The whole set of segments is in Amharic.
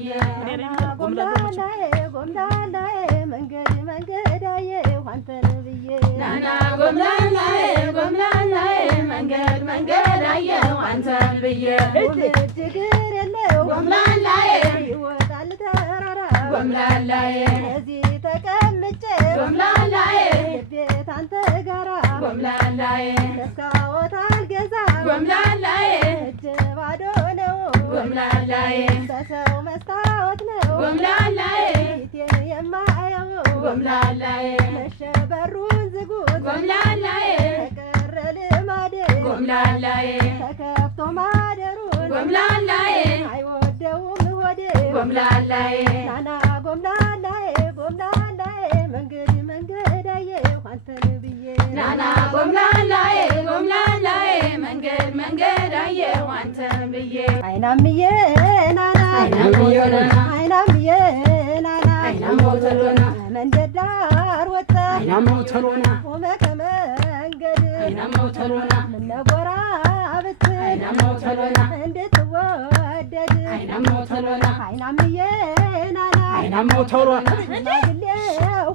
ብዬ ጎምላላዬ መንገዳዬ አንተን ብዬ ናና ጎምላላዬ መንገዳዬ አንተን ብዬ ችግር የለው ጎምላላዬ ይወጣል ተራራ ጎምላላዬ እዚህ ተቀምጬ ጎምላላዬ ቤት አንተ ጋራ ጎምላላዬ መስታወት አልገዛ ጎምላላዬ እጅ ባዶ ነው ጎምላላዬ በሰው መስታወት ነው ጎምላላዬ ፊቴን የማየው ጎምላላዬ መሸበሩን ዝጉት ጎምላላዬ ተቀረ ልማዴ ጎምላላዬ ተከፍቶ ማደሩን ጎምላላዬ አይወደውም ሆዴ ጎምላላዬ ናና ጎምላላዬ መንገዳዬ አንተን ብዬ ናና ጎምላላዬ መንገዳዬ አንተን ብዬ አይናምዬ ናና አይናምዬ ናና አይናሞተሎና መንገድ ዳር ወጣ አይናሞተሎና ቆመ ከመንገድ አይናሞተሎና ምነጎራ ብትል አይናሞተሎና እንድትወደድ አይናሞተሎና አይናምዬ ናና አይናሞተሎና ሽማግሌው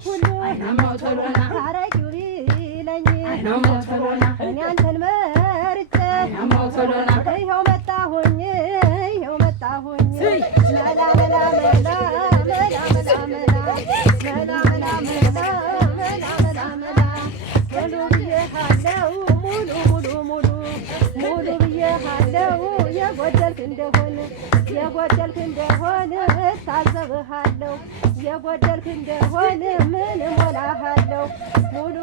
ሁሉ አይናሞተሎና ታረቂው ቢለኝ አይናሞተሎና እኔ አንተን መርጬ አይናሞተሎና ይኸው መጣሁኝ መላ መላ መላ ሙሉ ብዬሃለው ሙሉ ብዬሃለው የጎደልክ እንደሆን እታዘብሃለሁ የጎደልክ እንደሆን ምን እሞላሃለሁ ሙሉ